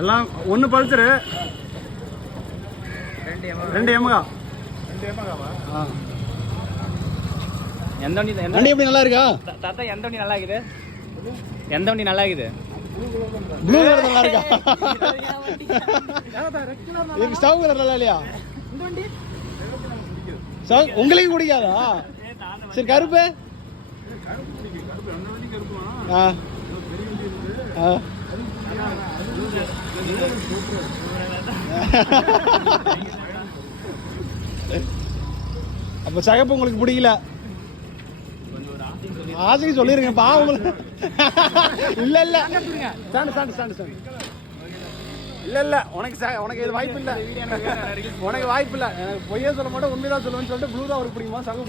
எல்லாம் ஒன்று Pulsar 2 Yamaha எந்த வண்டி எப்படி நல்லா இருக்கா தாத்தா? எந்த வண்டி நல்லா இருக்குது? எந்த வண்டி நல்லா இருக்குது? ப்ளூ கலர் நல்லா இருக்கா? இது ஸ்டவ் கலர் நல்லா இல்லையா? உங்களுக்கு பிடிக்காதா? சரி கருப்பு அப்ப சகப்பு உங்களுக்கு பிடிக்கல? ஆசைக்கு சொல்லிருங்க பா உங்களுக்கு. இல்ல இல்ல இல்ல உனக்கு இது வாய்ப்பு இல்ல. உனக்கு வாய்ப்பு இல்ல. எனக்கு பொய்யே சொல்ல மாட்டேன், உண்மைதான் சொல்லுவேன்னு சொல்லிட்டு ப்ளூ தான் அவருக்கு பிடிக்குமா? சகப்பு